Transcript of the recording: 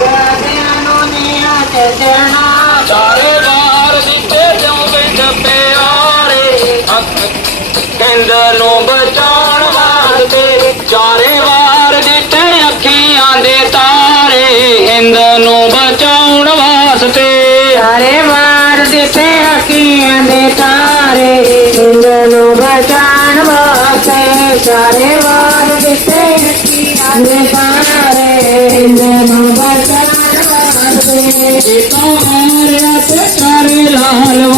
Gracias. ਜਿੰਦ ਨੂੰ ਬਚਾਉਣ ਵਾਸਤੇ ਚਾਰੇ ਵਾਰ ਦਿੱਤੇ ਅੱਖੀਆਂ ਦੇ ਤਾਰੇ ਹਿੰਦ ਨੂੰ ਬਚਾਉਣ ਵਾਸਤੇ। ਚਾਰੇ ਵਾਰ ਦਿੱਤੇ ਅੱਖੀਆਂ ਦੇ ਤਾਰੇ ਹਿੰਦ ਨੂੰ ਵਾਸਤੇ ਚਾਰੇ ਵਾਰ ਦਿੱਤੇ ਅੱਖੀਆਂ ਦੇ ਤਾਰੇ ਹਿੰਦ ਨੂੰ ਵਾਸਤੇ। ਇਹ ਹਰਿਆ ਤੇ ਚਾਰੇ ਲਾਲ